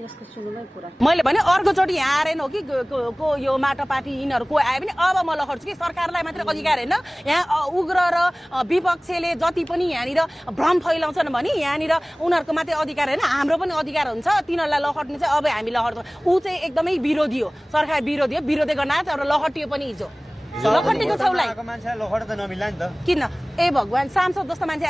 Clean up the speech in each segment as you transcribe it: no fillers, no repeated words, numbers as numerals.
यसको सुन्नुमै कुरा मैले भने अर्कोचोटि यहाँ आएन हो कि को यो माटो पार्टी यिनीहरूको आयो भने अब म लखड्छु कि सरकारलाई मात्रै अधिकार होइन, यहाँ उग्र र विपक्षले जति पनि यहाँनिर भ्रम फैलाउँछन् भने यहाँनिर उनीहरूको मात्रै अधिकार होइन, हाम्रो पनि अधिकार हुन्छ। तिनीहरूलाई लखट्ने चाहिँ अब हामी लखट्छौँ। ऊ चाहिँ एकदमै विरोधी हो, सरकार विरोधी हो, विरोधी गर्न आयो तर लखटियो पनि हिजो। लखटेको छौलाई मान्छे लखट त नमिल्ला नि त। किन ए भगवान, सांसद जस्तो मान्छे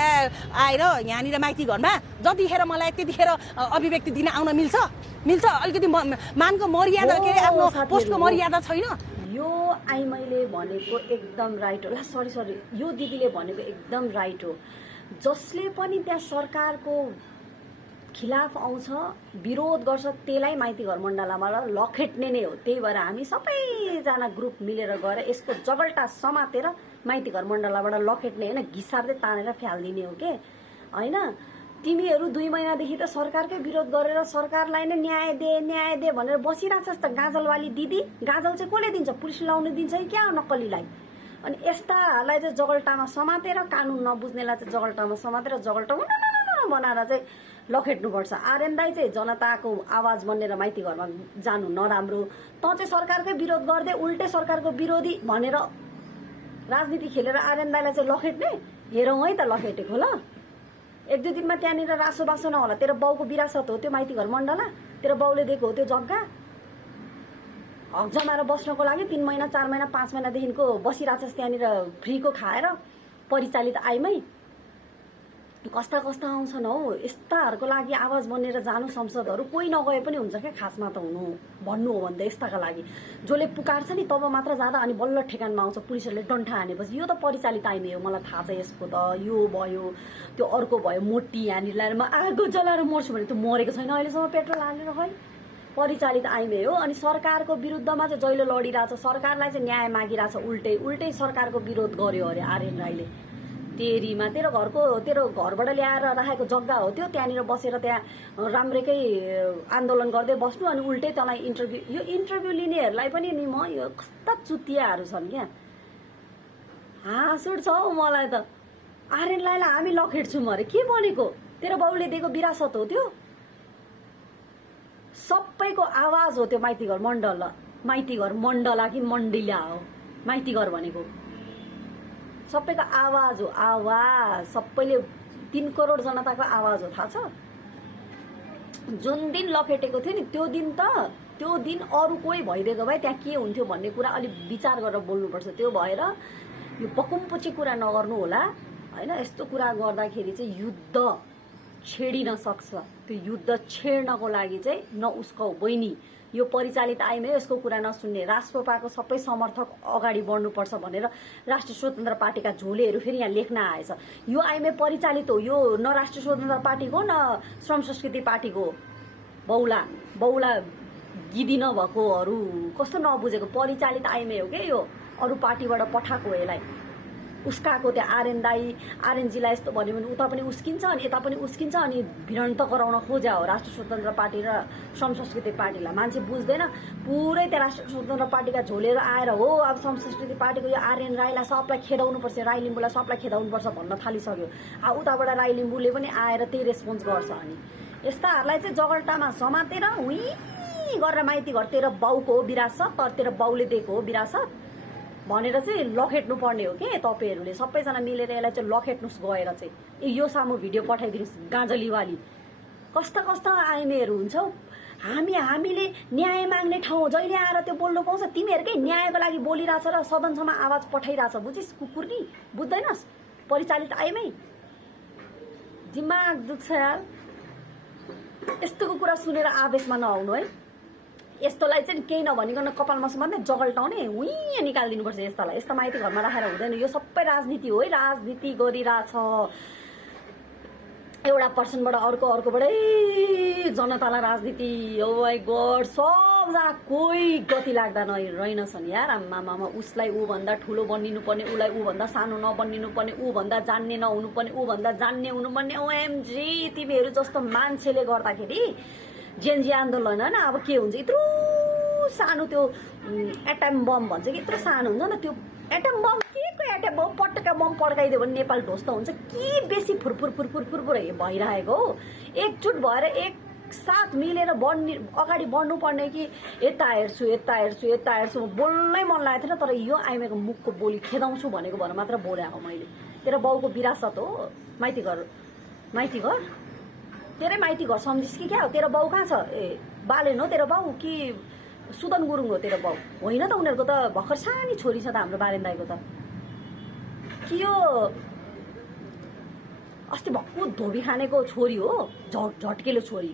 आएर यहाँनिर माइती घरमा जतिखेर मलाई त्यतिखेर अभिव्यक्ति दिन आउन मिल्छ? अलिकति मानको मर्यादा के अरे आफ्नो पोस्टको मर्यादा छैन? यो मैले भनेको एकदम राइट हो। सरी यो दिदीले भनेको एकदम राइट हो। जसले पनि त्यहाँ सरकारको खिलाफ आउँछ विरोध गर्छ त्यसलाई माइती घर मण्डलाबाट लखेट्ने नै हो। त्यही भएर हामी सबैजना ग्रुप मिलेर गएर यसको जगल्टा समातेर माइती घर मण्डलाबाट लखेट्ने होइन, घिसार्दै तानेर फ्यालिदिने हो के होइन। तिमीहरू 2 महिनादेखि त सरकारकै विरोध गरेर सरकारलाई नै न्याय दे भनेर बसिरहेछस् त। गाजलवाली दिदी, गाजल चाहिँ कसले दिन्छ? पुलिसले लाउनु दिन्छ कि क्या नक्कलीलाई? अनि यस्ताहरूलाई चाहिँ जगल्टामा समातेर, कानुन नबुझ्नेलाई चाहिँ जगल्टामा समातेर जगल्टा बनाएर चाहिँ लखेट्नुपर्छ। आर्यन दाई चाहिँ जनताको आवाज बनेर माइती घरमा जानु नराम्रो, त चाहिँ सरकारकै विरोध गर्दै उल्टे सरकारको विरोधी भनेर राजनीति खेलेर आर्यन दाईलाई चाहिँ लखेट्ने। हेरौँ है त लखेटेको ल। 1-2 दिनमा त्यहाँनिर रासो बासो नहोला। तेरो बाउको विरासत हो त्यो माइती घर मण्डला, तेरो बाउले दिएको हो त्यो जग्गा। हक जमाएर बस्नको लागि 3 महिना 4 महिना 5 महिनादेखिको बसिरहेछस् त्यहाँनिर फ्रीको खाएर परिचालित आइमै। कस्ता आउँछन् हौ यस्ताहरूको लागि आवाज बनेर जानु। संसदहरू कोही नगए पनि हुन्छ क्या खासमा त हुनु भन्नु हो भने त यस्ताका लागि जसले पुकार्छ नि तब मात्र जाँदा अनि बल्ल ठेकानमा आउँछ। पुलिसहरूले डन्ठा हानेपछि यो त परिचालित आइमै हो, मलाई थाहा छ यसको त। यो भयो त्यो अर्को भयो मोटी यहाँनिर ल्याएर म आगो जलाएर मर्छु भने त्यो मरेको छैन अहिलेसम्म पेट्रोल हालेर खै। परिचालित आइमै हो। अनि सरकारको विरुद्धमा चाहिँ जहिले लडिरहेछ, सरकारलाई चाहिँ न्याय मागिरहेछ, उल्टै सरकारको विरोध गर्यो अरे आर्यन राईले। तेरीमा तेरो घरबाट ल्याएर राखेको जग्गा हो त्यो, त्यहाँनिर बसेर त्यहाँ राम्रैकै आन्दोलन गर्दै बस्नु अनि उल्टै तँलाई इन्टरभ्यू लिनेहरूलाई पनि नि म यो कस्ता चुतियाहरू छन् क्या। हाँस उठ्छ हौ मलाई त। आर्यन राईलाई हामी लखेट्छौँ अरे के भनेको? तेरो बाउले दिएको विरासत हो त्यो, सबैको आवाज हो त्यो माइती घर मण्डला कि मण्डिला हो माइती घर भनेको। सबैको आवाज हो, आवाज सबैले 3 करोड जनताको आवाज हो। थाहा छ जुन दिन लखेटेको थियो नि त्यो दिन अरू कोही भइदिएको भए त्यहाँ के हुन्थ्यो भन्ने कुरा अलिक विचार गरेर बोल्नुपर्छ। त्यो भएर यो पकुमपछि कुरा नगर्नु होला होइन। यस्तो कुरा गर्दाखेरि चाहिँ युद्ध छेडिन सक्छ। त्यो युद्ध छेड्नको लागि चाहिँ नउस्काऊ बहिनी। यो परिचालित आइमै यसको कुरा नसुन्ने, राष्ट्रपाको सबै समर्थक अगाडि बढ्नुपर्छ भनेर राष्ट्रिय स्वतन्त्र पार्टीका झोलेहरू फेरि यहाँ लेख्न आएछ। यो आइमै परिचालित हो, यो न राष्ट्रिय स्वतन्त्र पार्टीको न श्रम संस्कृति पार्टीको। बौला गिदी नभएकोहरू कस्तो नबुझेको। परिचालित आइमै हो क्या यो, अरू पार्टीबाट पठाएको हो यसलाई। उस्काएको त्यहाँ आर्यनजीलाई यस्तो भन्यो भने उता पनि उस्किन्छ अनि यता पनि उस्किन्छ अनि भिडन्त गराउन खोज्या हो राष्ट्रिय स्वतन्त्र पार्टी र श्रम संस्कृति पार्टीलाई। मान्छे बुझ्दैन, पुरै त्यहाँ राष्ट्रिय स्वतन्त्र पार्टीका झोलेर आएर हो अब श्रम संस्कृति पार्टीको यो आर्यन राईलाई सबलाई खेदाउनुपर्छ, राई लिम्बूलाई सबलाई खेदाउनुपर्छ भन्न थालिसक्यो। उताबाट राई लिम्बूले पनि आएर त्यही रेस्पोन्स गर्छ। अनि यस्ताहरूलाई चाहिँ जगल्टामा समातेर हुँ गरेर माइती घर तेरो बाउको हो विरासत, तेरो बाउले दिएको हो विरासत भनेर चाहिँ लखेट्नु पर्ने हो के। तपाईँहरूले सबैजना मिलेर यसलाई चाहिँ लखेट्नुहोस् गएर चाहिँ। यो सामु भिडियो पठाइदिनुहोस्। गाजलीवाली कस्ता आइमेहरू हुन्छ हौ। हामीले न्याय माग्ने ठाउँ जहिले आएर त्यो बोल्नु पाउँछ। तिमीहरूकै न्यायको लागि बोलिरहेछ र सदनसम्म आवाज पठाइरहेछ। बुझिस् कुकुर्नी? बुझ्दैनस्? परिचालित आइमै दिमाग दुख्छ यार। यस्तोको कुरा सुनेर आवेशमा नआउनु है। यस्तोलाई चाहिँ केही नभनिकन कपालमा समात्ने जगल्टाउने हुँ निकालिदिनुपर्छ यस्तालाई। यस्ता माइती घरमा राखेर हुँदैन। यो सबै राजनीति हो है। राजनीति गरिरहेछ एउटा पर्सनबाट अर्कोबाटै जनतालाई राजनीति। ओ माइ गॉड, सबजना कोही गति लाग्दा रहेनछन् यार। आमामा उसलाई ऊ भन्दा ठुलो बनिनु पर्ने, उसलाई ऊ भन्दा सानो नबनिनु पर्ने, ऊ भन्दा जान्ने नहुनु पर्ने, ऊ भन्दा जान्ने हुनुपर्ने। ओएमजी तिमीहरू जस्तो मान्छेले गर्दाखेरि जेनजी आन्दोलन होइन अब के हुन्छ। यत्रो सानो त्यो एटम बम भन्छ कि यत्रो सानो हुन्छ नि त्यो एटम बम। के को एटम बम? पटका बम पड्काइदियो भने नेपाल ध्वस्त हुन्छ। के बेसी फुरफुर भइरहेको हो। एकजुट भएर एकसाथ मिलेर अगाडि बढ्नुपर्ने कि यता हेर्छु यता हेर्छु यता हेर्छु बोल्नै मन लागेको थिएन। तर यो आइमाईको मुखको बोली खेदाउँछु भनेको भएर मात्र बोलाएको मैले। तेरो बाउको विरासत हो माइती घर तेरै माइती घर सम्झिस् कि क्या हो? तेरो बाउ कहाँ छ? ए बालेन हो तेरो बाउ कि सुदन गुरुङ हो तेरो बाउ? होइन त, उनीहरूको त भर्खर सानी छोरी छ त हाम्रो बारेन दाइको त। कि यो अस्ति भक्कु धोबी खानेको छोरी हो, झट्केलो छोरी।